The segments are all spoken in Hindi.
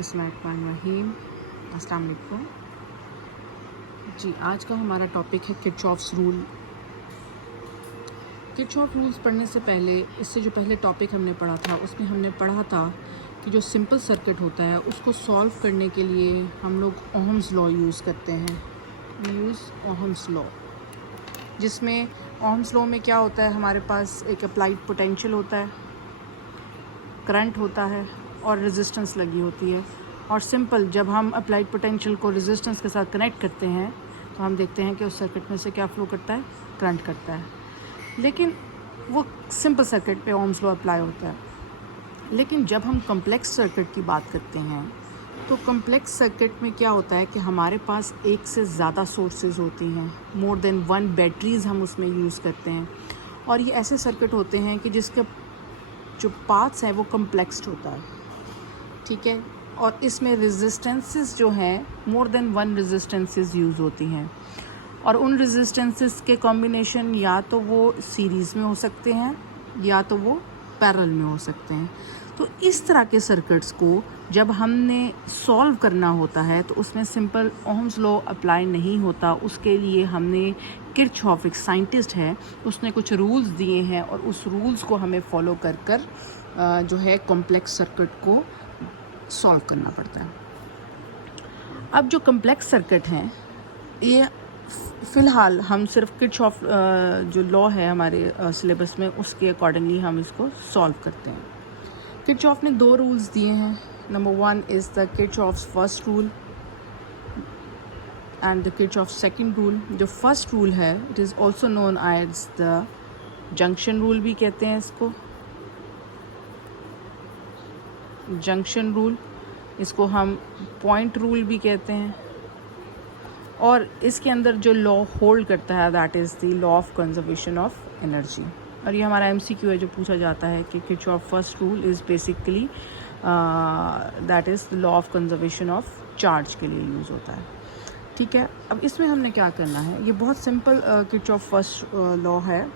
बिस्मिल्लाहिर्रहमानिर्रहीम। अस्सलाम वालेकुम जी। आज का हमारा टॉपिक है किरचॉफ्स रूल। किरचॉफ रूल्स पढ़ने से पहले, इससे जो पहले टॉपिक हमने पढ़ा था उसमें हमने पढ़ा था कि जो सिंपल सर्किट होता है उसको सॉल्व करने के लिए हम लोग ओहम्स लॉ यूज़ करते हैं। वी यूज़ ओहम्स लॉ, जिसमें ओहम्स लॉ में क्या होता है, हमारे पास एक अप्लाइड पोटेंशियल होता है, करंट होता है और रेजिस्टेंस लगी होती है। और सिंपल जब हम अप्लाइड पोटेंशियल को रेजिस्टेंस के साथ कनेक्ट करते हैं तो हम देखते हैं कि उस सर्किट में से क्या फ़्लो करता है, करंट करता है। लेकिन वो सिंपल सर्किट पे ओहम्स लॉ अप्लाई होता है। लेकिन जब हम कम्प्लेक्स सर्किट की बात करते हैं तो कम्प्लेक्स सर्किट में क्या होता है कि हमारे पास एक से ज़्यादा सोर्सेज होती हैं, मोर देन वन बैटरीज़ हम उसमें यूज़ करते हैं। और ये ऐसे सर्किट होते हैं कि जिसके जो पार्ट्स हैं वो कम्प्लेक्स्ड होता है, ठीक है। और इसमें रेजिस्टेंसेस जो हैं, more than one resistances use होती हैं। और उन रेजिस्टेंसेस के कॉम्बिनेशन या तो वो सीरीज़ में हो सकते हैं या तो वो पैरेलल में हो सकते हैं। तो इस तरह के सर्किट्स को जब हमने सॉल्व करना होता है तो उसमें सिंपल ओहम्स लॉ अप्लाई नहीं होता। उसके लिए हमने किरचॉफ, एक साइंटिस्ट है, उसने कुछ रूल्स दिए हैं और उस रूल्स को हमें फॉलो कर कर जो है कॉम्प्लेक्स सर्किट को सॉल्व करना पड़ता है। अब जो कॉम्प्लेक्स सर्किट हैं, ये फ़िलहाल हम सिर्फ किरचॉफ जो लॉ है हमारे सिलेबस में, उसके अकॉर्डिंगली हम इसको सॉल्व करते हैं। किरचॉफ ने दो रूल्स दिए हैं। Number 1 is the Kirchhoff's first rule and the Kirchhoff second rule. जो फर्स्ट रूल है, it is also known as the junction rule भी कहते हैं इसको, जंक्शन रूल। इसको हम पॉइंट रूल भी कहते हैं। और इसके अंदर जो लॉ होल्ड करता है, that is the law of conservation of energy. और ये हमारा MCQ है जो पूछा जाता है कि Kirchhoff first rule is basically that is the law of conservation of charge के लिए यूज़ होता है, ठीक है। अब इसमें हमने क्या करना है, ये बहुत सिंपल किरचॉफ फर्स्ट लॉ है।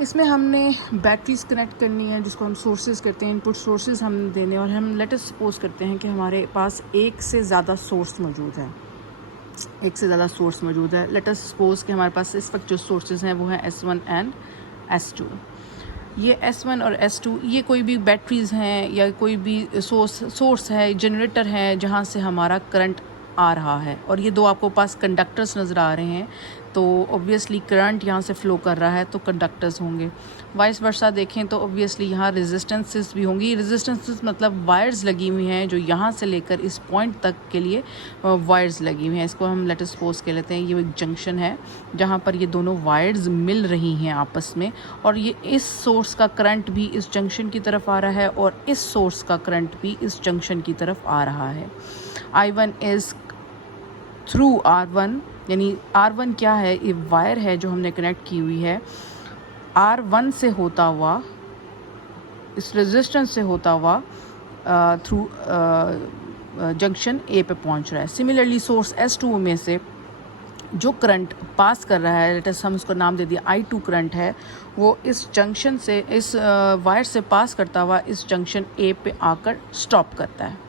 इसमें हमने बैटरीज कनेक्ट करनी है, जिसको हम सोर्सेज कहते हैं। इनपुट सोर्सेज हम देने, और हम लेट अस सपोज करते हैं कि हमारे पास एक से ज़्यादा सोर्स मौजूद है, एक से ज़्यादा सोर्स मौजूद है। लेट अस सपोज कि हमारे पास इस वक्त जो सोर्सेज हैं वो हैं S1 एंड S2। ये S1 और S2 ये कोई भी बैटरीज़ हैं या कोई भी सोर्स है, जनरेटर है, जहाँ से हमारा करंट आ रहा है। और ये दो आपको पास कंडक्टर्स नज़र आ रहे हैं, तो ऑब्वियसली करंट यहाँ से फ़्लो कर रहा है तो कंडक्टर्स होंगे। वाइस वर्सा देखें तो ऑब्वियसली यहाँ रेजिस्टेंसेस भी होंगी। रेजिस्टेंसेस मतलब वायर्स लगी हुई हैं जो यहाँ से लेकर इस पॉइंट तक के लिए वायर्स लगी हुई हैं। इसको हम लेट अस सपोज के लेते हैं ये एक जंक्शन है जहाँ पर ये दोनों वायर्स मिल रही हैं आपस में। और ये इस सोर्स का करंट भी इस जंक्शन की तरफ आ रहा है और इस सोर्स का करंट भी इस जंक्शन की तरफ आ रहा है। I1 इज़ थ्रू R1, यानी R1 क्या है, ये वायर है जो हमने कनेक्ट की हुई है। R1 से होता हुआ, इस रेजिस्टेंस से होता हुआ थ्रू जंक्शन A पे पहुंच रहा है। सिमिलरली सोर्स S2 में से जो करंट पास कर रहा है, लेट अस हम उसको नाम दे दिया I2 करंट है, वो इस जंक्शन से, इस वायर से पास करता हुआ इस जंक्शन A पे आकर स्टॉप करता है।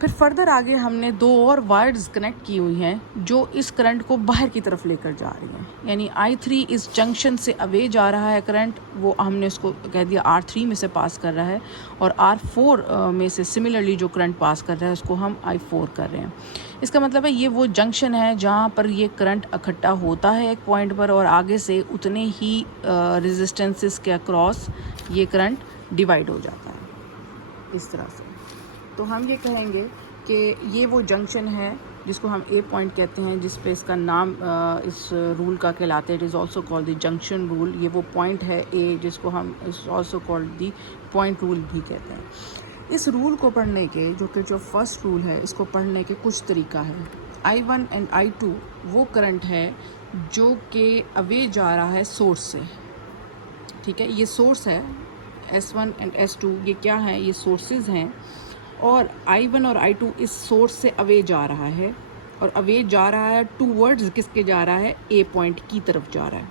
फिर फर्दर आगे हमने दो और वायर्स कनेक्ट की हुई हैं जो इस करंट को बाहर की तरफ लेकर जा रही हैं। यानी I3 इस जंक्शन से अवे जा रहा है करंट, वो हमने उसको कह दिया R3 में से पास कर रहा है। और R4 में से सिमिलरली जो करंट पास कर रहा है उसको हम I4 कर रहे हैं। इसका मतलब है ये वो जंक्शन है जहाँ पर ये करंट इकट्ठा होता है एक पॉइंट पर, और आगे से उतने ही रेजिस्टेंसेस के अक्रॉस ये करंट डिवाइड हो जाता है इस तरह से। तो हम ये कहेंगे कि ये वो जंक्शन है जिसको हम A पॉइंट कहते हैं, जिस पे इसका नाम इस रूल का कहलाता है। It is also called the junction rule. ये वो पॉइंट है A जिसको हम इस also called the point rule भी कहते हैं। इस रूल को पढ़ने के, जो कि जो फर्स्ट रूल है, इसको पढ़ने के कुछ तरीका है। I1 एंड I2 वो करंट है जो कि अवे जा रहा है सोर्स से, ठीक है। ये सोर्स है S1 एंड S2, ये क्या है, ये सोर्सेज हैं। और I1 और I2 इस सोर्स से अवे जा रहा है, और अवे जा रहा है टूवर्ड्स किसके जा रहा है, A पॉइंट की तरफ जा रहा है।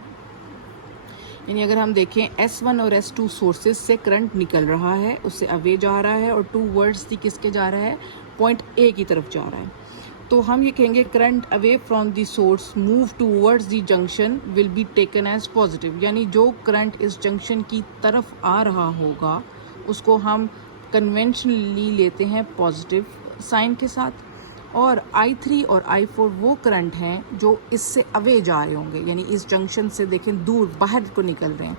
यानी अगर हम देखें S1 और S2 सोर्सेज से करंट निकल रहा है, उससे अवे जा रहा है, और टूवर्ड्स दी किसके जा रहा है, पॉइंट A की तरफ जा रहा है। तो हम ये कहेंगे current away from the source move towards the junction will be taken as positive, यानी जो करंट इस जंक्शन की तरफ आ रहा होगा उसको हम कन्वेंशनली लेते हैं पॉजिटिव साइन के साथ, और I3 और I4 वो करंट हैं जो इससे अवे जा रहे होंगे, यानी इस जंक्शन से देखें दूर बाहर को निकल रहे हैं।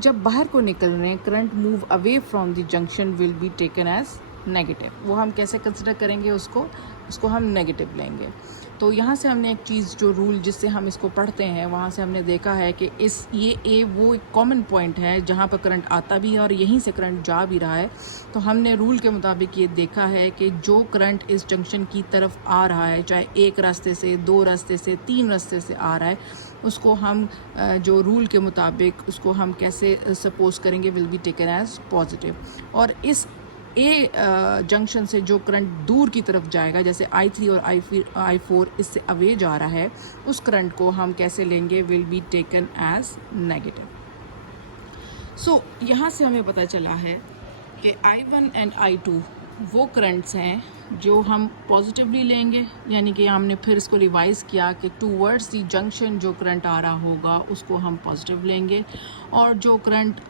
जब बाहर को निकल रहे हैं, current move away from the junction will be taken as negative. वो हम कैसे कंसिडर करेंगे उसको हम नेगेटिव लेंगे। तो यहाँ से हमने एक चीज़ जो रूल जिससे हम इसको पढ़ते हैं, वहाँ से हमने देखा है कि ये ए वो एक कॉमन पॉइंट है जहाँ पर करंट आता भी है और यहीं से करंट जा भी रहा है। तो हमने रूल के मुताबिक ये देखा है कि जो करंट इस जंक्शन की तरफ आ रहा है, चाहे एक रास्ते से, दो रास्ते से, तीन रास्ते से आ रहा है, उसको हम जो रूल के मुताबिक उसको हम कैसे सपोज करेंगे, will be taken as positive. और इस ए जंक्शन से जो करंट दूर की तरफ जाएगा, जैसे I3 और I4 इससे अवे जा रहा है, उस करंट को हम कैसे लेंगे, will be taken as negative. So यहाँ से हमें पता चला है कि I1 एंड I2 वो करंट्स हैं जो हम पॉजिटिवली लेंगे, यानी कि हमने फिर इसको रिवाइज़ किया कि टूवर्ड्स दी जंक्शन जो करंट आ रहा होगा उसको हम पॉजिटिव लेंगे, और जो current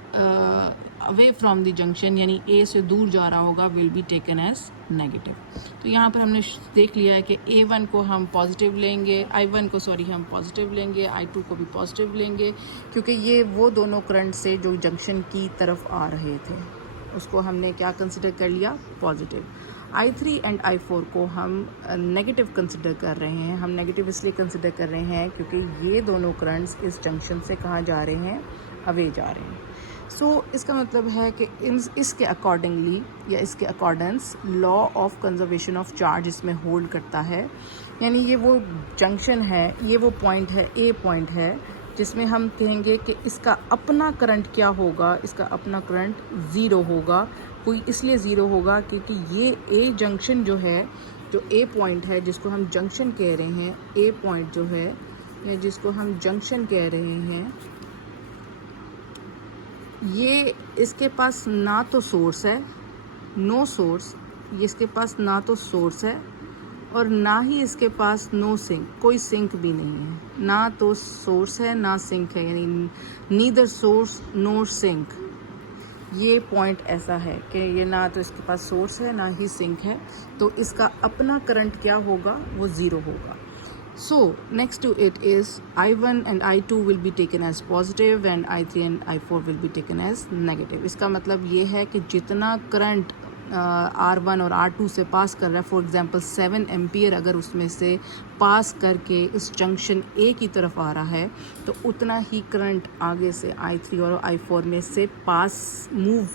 away from the junction यानी ए से दूर जा रहा होगा will be taken as negative. तो यहाँ पर हमने देख लिया है कि A1 को हम पॉजिटिव लेंगे, I1 को हम पॉजिटिव लेंगे, I2 को भी पॉजिटिव लेंगे, क्योंकि ये वो दोनों करंट से जो जंक्शन की तरफ आ रहे थे उसको हमने क्या कंसिडर कर लिया, पॉजिटिव। I3 एंड I4 को हम नेगेटिव कंसिडर कर रहे हैं। हम नेगेटिव इसलिए कंसिडर कर रहे हैं क्योंकि ये दोनों करंट्स इस जंक्शन से कहाँ जा रहे हैं, अवे जा रहे हैं। सो इसका मतलब है कि इसके अकॉर्डिंगली या इसके accordance law of conservation of charge इसमें होल्ड करता है, यानी ये वो जंक्शन है, ये वो पॉइंट है, ए पॉइंट है, जिसमें हम कहेंगे कि इसका अपना करंट क्या होगा, इसका अपना करंट ज़ीरो होगा। कोई इसलिए ज़ीरो होगा क्योंकि ये ए जंक्शन जो है, जो ए पॉइंट है जिसको हम जंक्शन कह रहे हैं, ए पॉइंट जो है या जिसको हम जंक्शन कह रहे हैं, ये इसके पास ना तो सोर्स है, नो सोर्स, ये इसके पास ना तो सोर्स है और ना ही इसके पास नो सिंक, कोई सिंक भी नहीं है। ना तो सोर्स है ना सिंक है, यानी नीदर सोर्स नोर सिंक। ये पॉइंट ऐसा है कि ये ना तो इसके पास सोर्स है ना ही सिंक है, तो इसका अपना करंट क्या होगा, वो ज़ीरो होगा। So next to it is I1 and I2 will be taken as positive and I3 and I4 will be taken as negative। इसका मतलब ये है कि जितना करंट R1 और R2 से पास कर रहा है, फॉर एग्जांपल 7 एम्पियर अगर उसमें से पास करके इस जंक्शन A की तरफ आ रहा है, तो उतना ही करंट आगे से I3 और I4 में से पास मूव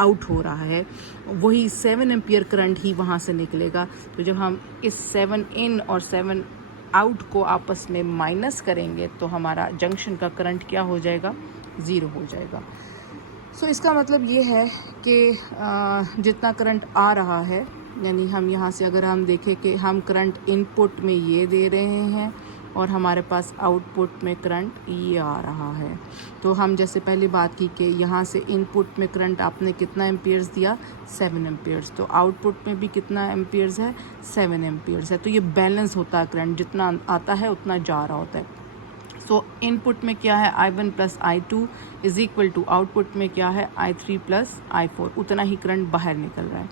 आउट हो रहा है, वही 7 एम्पियर करंट ही वहाँ से निकलेगा। तो जब हम इस 7 इन और 7 आउट को आपस में माइनस करेंगे तो हमारा जंक्शन का करंट क्या हो जाएगा, ज़ीरो हो जाएगा। सो इसका मतलब ये है कि जितना करंट आ रहा है, यानी हम यहाँ से अगर हम देखें कि हम करंट इनपुट में ये दे रहे हैं और हमारे पास आउटपुट में करंट ये आ रहा है, तो हम जैसे पहले बात की कि यहाँ से इनपुट में करंट आपने कितना एम्पियर्स दिया, 7 एम्पियर्स, तो आउटपुट में भी कितना एम्पियर्स है, 7 एम्पियर्स है। तो ये बैलेंस होता है, करंट जितना आता है उतना जा रहा होता है। सो इनपुट में क्या है, I1 plus I2 is equal to output में क्या है, I3 प्लस I4, उतना ही करंट बाहर निकल रहा है।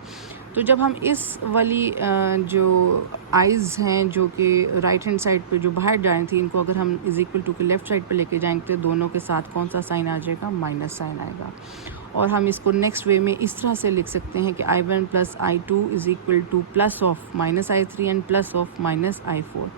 तो जब हम इस वाली जो आइज़ हैं जो कि राइट हैंड साइड पे जो बाहर जा रही थी, इनको अगर हम इज इक्वल टू के लेफ़्ट साइड पे लेके जाएंगे तो दोनों के साथ कौन सा साइन आ जाएगा, माइनस साइन आएगा। और हम इसको नेक्स्ट वे में इस तरह से लिख सकते हैं कि I1 plus I2 is equal two plus of minus I3 and plus of minus I4।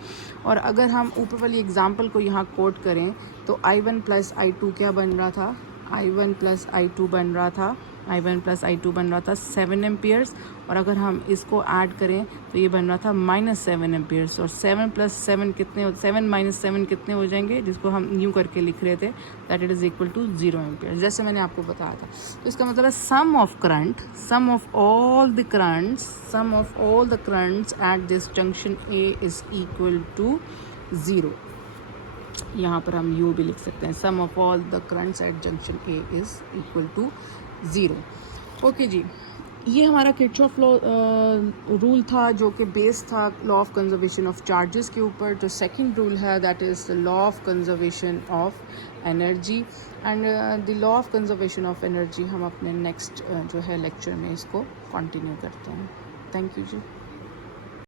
और अगर हम ऊपर वाली एग्जांपल को यहाँ कोट करें तो I1 प्लस I2 क्या बन रहा था, I1 प्लस I2 बन रहा था, I1 प्लस I2 बन रहा था 7 एम्पियर्स, और अगर हम इसको ऐड करें तो ये बन रहा था -7 एम्पियर्स। और 7 प्लस 7 कितने, 7 माइनस 7 कितने हो जाएंगे, जिसको हम न्यू करके लिख रहे थे, that it is equal to 0 amperes, जैसे मैंने आपको बताया था। तो इसका मतलब है sum of current, sum of all the currents at this junction A is equal to 0। यहाँ पर हम यू भी लिख सकते हैं, sum of all the currents at junction A is equal to 0। Okay जी, ये हमारा किरचॉफ लॉ रूल था जो कि बेस था law of conservation of charges के ऊपर। जो सेकंड रूल है that is the law of conservation of energy, and the law of conservation of energy हम अपने नेक्स्ट जो है लेक्चर में इसको कंटिन्यू करते हैं। Thank you ji.